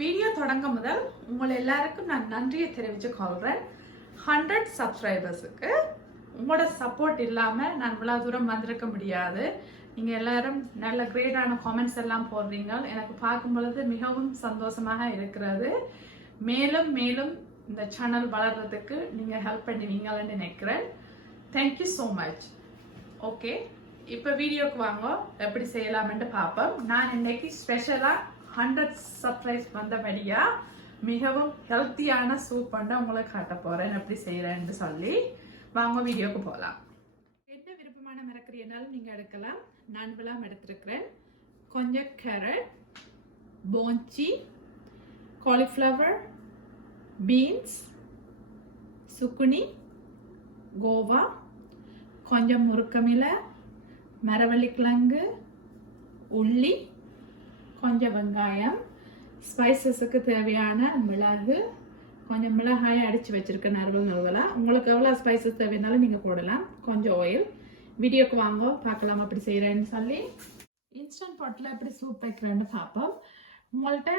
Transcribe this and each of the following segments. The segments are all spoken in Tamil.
வீடியோ தொடங்க முதல் உங்கள் எல்லாருக்கும் நான் நன்றியை தெரிவித்து கொள்கிறேன். 100 சப்ஸ்கிரைபர்ஸுக்கு உங்களோட சப்போர்ட் இல்லாமல் நான் இவ்வளோ தூரம் வந்திருக்க முடியாது. நீங்கள் எல்லாரும் நல்ல கிரேடான காமெண்ட்ஸ் எல்லாம் போடுறீங்க. எனக்கு பார்க்கும் பொழுது மிகவும் சந்தோஷமாக இருக்கிறது. மேலும் மேலும் இந்த சேனல் வளர்கிறதுக்கு நீங்கள் ஹெல்ப் பண்ணுவீங்கன்னு நினைக்கிறேன். Thank you so much. ஓகே, இப்போ வீடியோக்கு வாங்க, எப்படி செய்யலாம்னு பார்ப்போம். நான் இன்னைக்கு ஸ்பெஷலாக 100 சப்ஸ்கிரைப் வந்தபடியா மிகவும் ஹெல்த்தியான சூப் பண்ண உங்களுக்கு காட்ட போறேன். எப்படி செய்யறேன்னு சொல்லி வாங்க வீடியோக்கு போகலாம். என்ன விருப்பமான மரக்கறினாலும் நீங்க எடுக்கலாம். நான் விளாம் எடுத்திருக்கிறேன். கொஞ்சம் கேரட், போஞ்சி, காலிஃப்ளவர், பீன்ஸ், சுக்குனி, கோவா, கொஞ்சம் முருக்கமிலை, மரவள்ளிக்கிழங்கு, உள்ளி, கொஞ்சம் வெங்காயம், ஸ்பைசஸுக்கு தேவையான மிளகு, கொஞ்சம் மிளகாயை அடித்து வச்சுருக்கேன் நறுவலாக. உங்களுக்கு எவ்வளோ ஸ்பைசஸ் தேவைனாலும் நீங்கள் போடலாம். கொஞ்சம் ஆயில். வீடியோக்கு வாங்க பார்க்கலாம் எப்படி செய்கிறேன்னு சொல்லி. இன்ஸ்டன்ட் பாட்டில் எப்படி சூப் வைக்கிறேன்னு பார்ப்போம். உங்கள்கிட்ட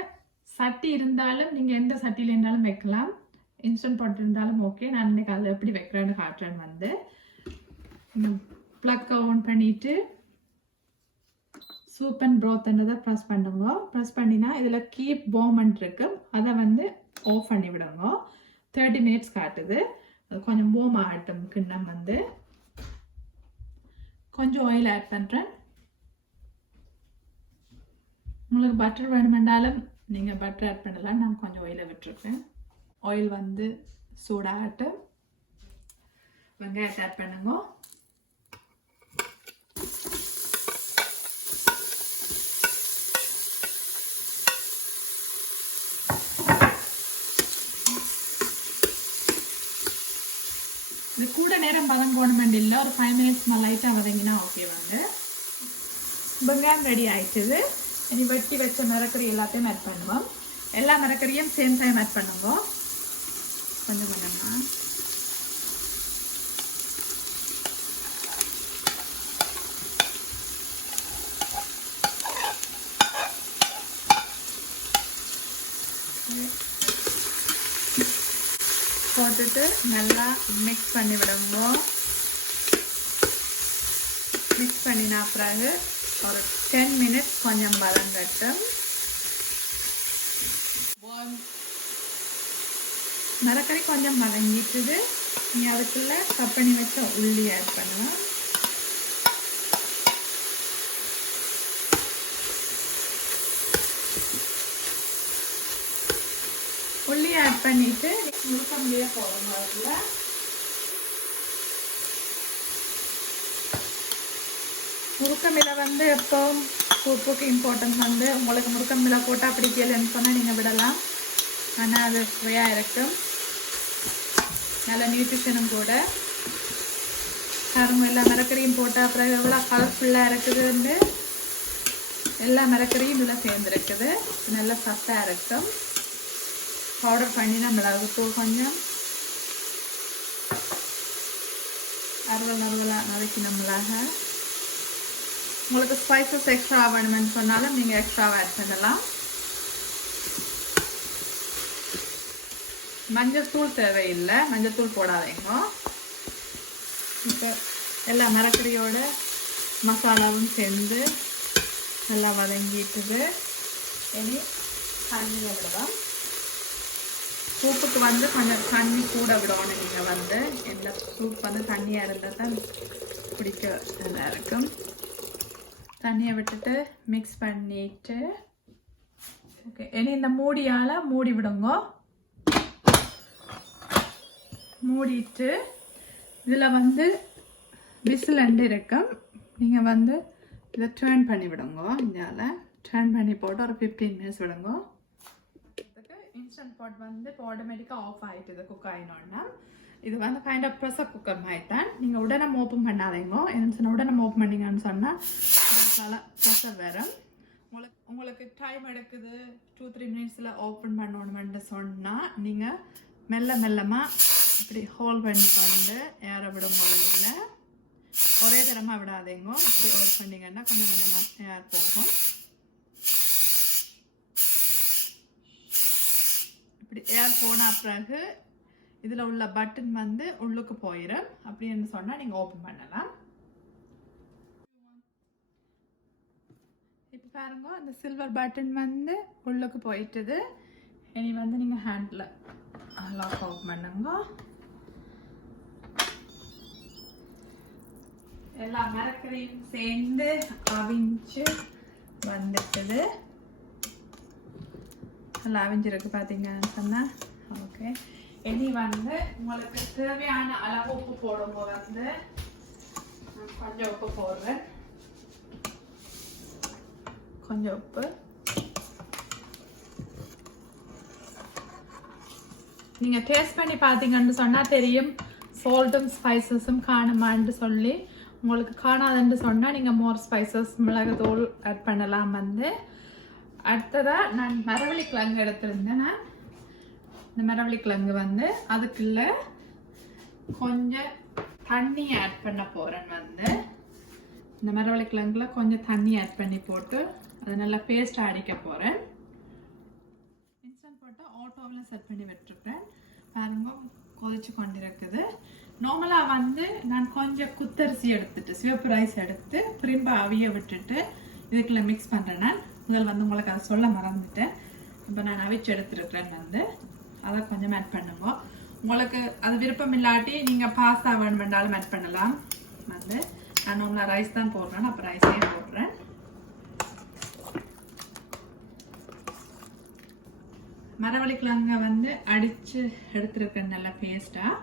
சட்டி இருந்தாலும் நீங்கள் எந்த சட்டியில் இருந்தாலும் வைக்கலாம். இன்ஸ்டன்ட் பாட் இருந்தாலும் ஓகே. நான் இன்னைக்கு அதை எப்படி வைக்கிறேன்னு காட்டுறேன்னு வந்து ப்ளக்கை ஆன் பண்ணிவிட்டு சூப் அண்ட் ப்ராத்ன்றதை ப்ரெஸ் பண்ணுங்க. ப்ரெஸ் பண்ணினா இதில் கீப் வார்ம்ன்ட் இருக்கு, அதை வந்து ஆஃப் பண்ணி விடுங்க. 30 மினிட்ஸ் காட்டுது. அது கொஞ்சம் வார்ம் ஆகட்டும். கிண்ணம் வந்து கொஞ்சம் ஆயில் ஆட் பண்ணுறேன். உங்களுக்கு பட்டர் வேணுமென்றாலும் நீங்கள் பட்டர் ஆட் பண்ணலாம். நான் கொஞ்சம் ஆயிலை விட்டுருக்கேன். ஆயில் வந்து சூடாகட்டும். வெங்காயத்தை ஆட் பண்ணுங்க. இது கூட நேரம் பதம் போடணும் இல்லை, ஒரு 5 மினிட்ஸ் லைட்டாக வதங்கினா ஓகே. வந்து வெங்காயம் ரெடி ஆயிடுச்சு. இனி வெட்டி வச்ச மரக்கறி எல்லாத்தையும் ஆட் பண்ணுவோம். எல்லா மரக்கறியும் சேம் டைம் ஆட் பண்ணுங்க. கொஞ்சம் கொஞ்சமா போட்டுட்டு நல்லா மிக்ஸ் பண்ணி விடுங்க. மிக்ஸ் பண்ணினா பிறகு ஒரு 10 மினிட்ஸ் கொஞ்சம் வதங்கட்டும். மரக்கறி கொஞ்சம் வதங்கிட்டுது. நீ அதுக்குள்ள கட் பண்ணி வச்ச உள்ளி ஆட் பண்ணுவோம். உள்ளி ஆட் பண்ணிட்டு முருக்கமிலையே போடணும். அதில் முருக்கமிலை வந்து எப்போ சூப்புக்கு இம்பார்ட்டன்ஸ் வந்து உங்களுக்கு முருக்கமிலை போட்டால் பிடிக்கலன்னு சொன்னால் நீங்கள் விடலாம். ஆனால் அது ஃப்ரீயாக இருக்கும். நல்ல நியூட்ரிஷனும் கூட. காரம் எல்லா மரக்கறியும் போட்டால் அப்புறம் எவ்வளோ கலர்ஃபுல்லாக இருக்குதுன்னு எல்லா மரக்கறியும் இதில் சேர்ந்துருக்குது. நல்லா சத்தாக இருக்கும். பவுடர் பண்ணினா மிளகுத்தூள் கொஞ்சம், நறுவலாக நறுக்கின மிளகா. உங்களுக்கு ஸ்பைசஸ் எக்ஸ்ட்ரா வேணுமென்னு சொன்னாலும் நீங்கள் எக்ஸ்ட்ராவை ஆட் பண்ணலாம். மஞ்சத்தூள் தேவையில்லை, மஞ்சத்தூள் போடாதீங்க. இப்போ எல்லா மரக்கறியோட மசாலாவும் சேர்ந்து நல்லா வதங்கிட்டுது. இனி தண்ணி விடலாம். சூப்புக்கு வந்து கொஞ்சம் தண்ணி கூட விடணும். நீங்கள் வந்து எந்த சூப் வந்து தண்ணியாக இருந்தால் தான் பிடிக்க நல்லா இருக்கும். தண்ணியை விட்டுட்டு மிக்ஸ் பண்ணிட்டு ஓகே. இனி இந்த மூடியால் மூடி விடுங்க. மூடிட்டு இதில் வந்து விசில் அண்டு இருக்கும். நீங்கள் வந்து இதை டர்ன் பண்ணி விடுங்க. இதால் டர்ன் பண்ணி போட்டு ஒரு 15 மினிட்ஸ் விடுங்க. இன்ஸ்டன்ட் பாட் வந்து இப்போ ஆட்டோமேட்டிக்காக ஆஃப் ஆகிட்டுது. குக் ஆகினோன்னா இது வந்து கைண்ட் ஆஃப் ப்ரெஷர் குக்கர் மாதிரி தான். நீங்கள் உடனே ஓப்பன் பண்ணாதீங்க. என்னன்னு சொன்னால் உடனே ஓப்பன் பண்ணிங்கன்னு சொன்னால் அதுக்கால ப்ரெஷர் வரும். உங்களுக்கு டைம் எடுக்குது 2-3 மினிட்ஸில் ஓப்பன் பண்ணணுமென்று சொன்னால் நீங்கள் மெல்லமாக இப்படி ஹோல்ட் பண்ணி கொண்டு ஏற விடும் பொழுதுல ஒரே தரமாக விடாதீங்க. இப்படி ஹோல்ட் பண்ணிங்கன்னா கொஞ்சம் கொஞ்சமாக ஏர் போகும். இப்படி ஏர் போன பிறகு இதில் உள்ள பட்டன் வந்து உள்ளுக்கு போயிடும். அப்படின்னு சொன்னால் நீங்கள் ஓப்பன் பண்ணலாம். இப்போ பாருங்க அந்த சில்வர் பட்டன் வந்து உள்ளுக்கு போயிட்டுது. இனி வந்து நீங்கள் ஹேண்டில் லாக் அவுட் பண்ணுங்க. எல்லா மரக்கறியும் சேர்ந்து அவிஞ்சு வந்துட்டுது. நல்லா அவிஞ்சிருக்கு பார்த்தீங்கன்னு சொன்னால். ஓகே, இனி வந்து உங்களுக்கு தேவையான அளவு உப்பு போடும்போது வந்து கொஞ்சம் உப்பு போடுறேன். கொஞ்சம் உப்பு. நீங்கள் டேஸ்ட் பண்ணி பார்த்தீங்கன்னு சொன்னால் தெரியும் சால்ட்டும் ஸ்பைசஸும் காணுமான்னு சொல்லி. உங்களுக்கு காணாதுன்னு சொன்னால் நீங்கள் மோர் ஸ்பைசஸ் மிளகுத்தூள் ஆட் பண்ணலாம். வந்து அடுத்ததாக நான் மரவள்ளி கிழங்கு எடுத்திருந்தேன். நான் இந்த மரவள்ளி கிழங்கு வந்து அதுக்குள்ள கொஞ்சம் தண்ணி ஆட் பண்ண போகிறேன். வந்து இந்த மரவள்ளி கிழங்குல கொஞ்சம் தண்ணி ஆட் பண்ணி போட்டு அதை நல்லா பேஸ்ட்டாக அடிக்க போகிறேன். இன்ஸ்டன்ட் போட்டு ஆட்டோவில் செட் பண்ணி விட்டுருப்பேன். பாருங்க கொதிச்சு கொண்டிருக்குது. நார்மலாக வந்து நான் கொஞ்சம் குத்தரிசி எடுத்துட்டு சிவப்பு ரைஸ் எடுத்து திரும்ப அவிய விட்டுட்டு இதுக்குள்ள மிக்ஸ் பண்ணுறேன். நான் முதல் வந்து உங்களுக்கு அதை சொல்ல மறந்துட்டேன். இப்போ நான் அவிச்சு எடுத்துருக்கிறேன். வந்து அதை கொஞ்சம் ஆட் பண்ணுங்க. உங்களுக்கு அது விருப்பம் இல்லாட்டி நீங்கள் பாஸ்தா வேணுமென்றாலும் ஆட் பண்ணலாம். வந்து நான் நார்மலாக ரைஸ் தான் போடுறேன். அப்போ ரைஸே போடுறேன். மரவள்ளி கிழங்க வந்து அடித்து எடுத்துருக்கேன் நல்லா பேஸ்ட்டாக.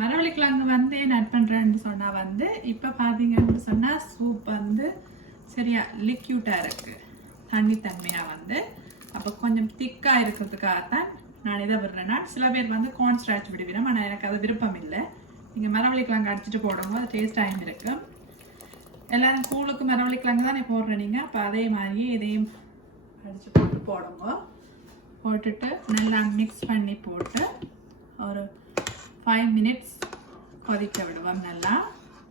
மரவள்ளி கிழங்கு வந்து என்ன ஆட் பண்ணுறேன்னு சொன்னால் வந்து இப்போ பார்த்தீங்கன்னு சொன்னால் சூப் வந்து சரியா லிக்யூட்டாக இருக்குது, தண்ணி தன்மையாக. வந்து அப்போ கொஞ்சம் திக்காக இருக்கிறதுக்காகத்தான் நான் இதை விடுறேன்னா. சில பேர் வந்து கார்ன் ஸ்டார்ச் விடுவிடும், ஆனால் எனக்கு அது விருப்பம் இல்லை. நீங்கள் மரவள்ளி கிழங்கு அடிச்சுட்டு போடும்போது டேஸ்டாகவும் இருக்கும். எல்லாரும் கூழுக்கு மரவள்ளி கிழங்கு தான் போடுறேன் நீங்கள். அப்போ அதே மாதிரி இதையும் அடித்து போட்டு போடுங்க. போட்டுட்டு நல்லா மிக்ஸ் பண்ணி போட்டு ஒரு 5 மினிட்ஸ் கொதிக்க விடுவோம். நல்லா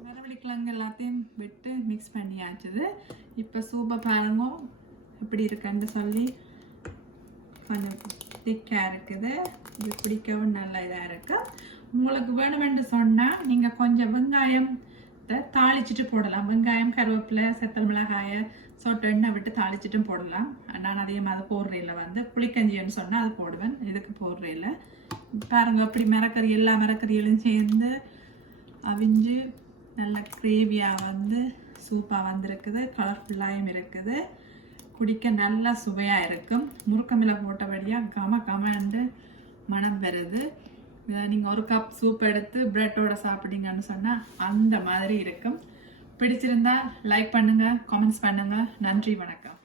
மரவள்ளி கிழங்கு எல்லாத்தையும் விட்டு மிக்ஸ் பண்ணியாச்சுது. இப்போ சூப்பை பாருங்க எப்படி இருக்குன்னு சொல்லி. கொஞ்சம் திக்காக இருக்குது. இது பிடிக்கவும் நல்ல இதாக இருக்குது. உங்களுக்கு வேணுமென்று சொன்னால் நீங்கள் கொஞ்சம் வெங்காயத்தை தாளிச்சிட்டு போடலாம். வெங்காயம், கருவேப்பிலை, செத்தல் மிளகாயை சொட்டு எண்ணெய் விட்டு தாளிச்சிட்டும் போடலாம். நான் அதிகமாக அதை போடுறதில்ல. வந்து புளிக்கஞ்சின்னு சொன்னால் அது போடுவேன், இதுக்கு போடுறதில்ல. பாருங்க அப்படி மரக்கறி எல்லா மரக்கறிகளும் சேர்ந்து அவிஞ்சு நல்ல கிரேவியாக வந்து சூப்பாக வந்திருக்குது. கலர்ஃபுல்லாகவும் இருக்குது. குடிக்க நல்லா சுவையாக இருக்கும். முறுக்கமில போட்டபடியாக கமன்னு மனம் பெறுது. நீங்கள் ஒரு கப் சூப் எடுத்து பிரெட்டோட சாப்பிட்டீங்கன்னு சொன்னால் அந்த மாதிரி இருக்கும். பிடிச்சிருந்தா லைக் பண்ணுங்கள், கமெண்ட்ஸ் பண்ணுங்கள். நன்றி, வணக்கம்.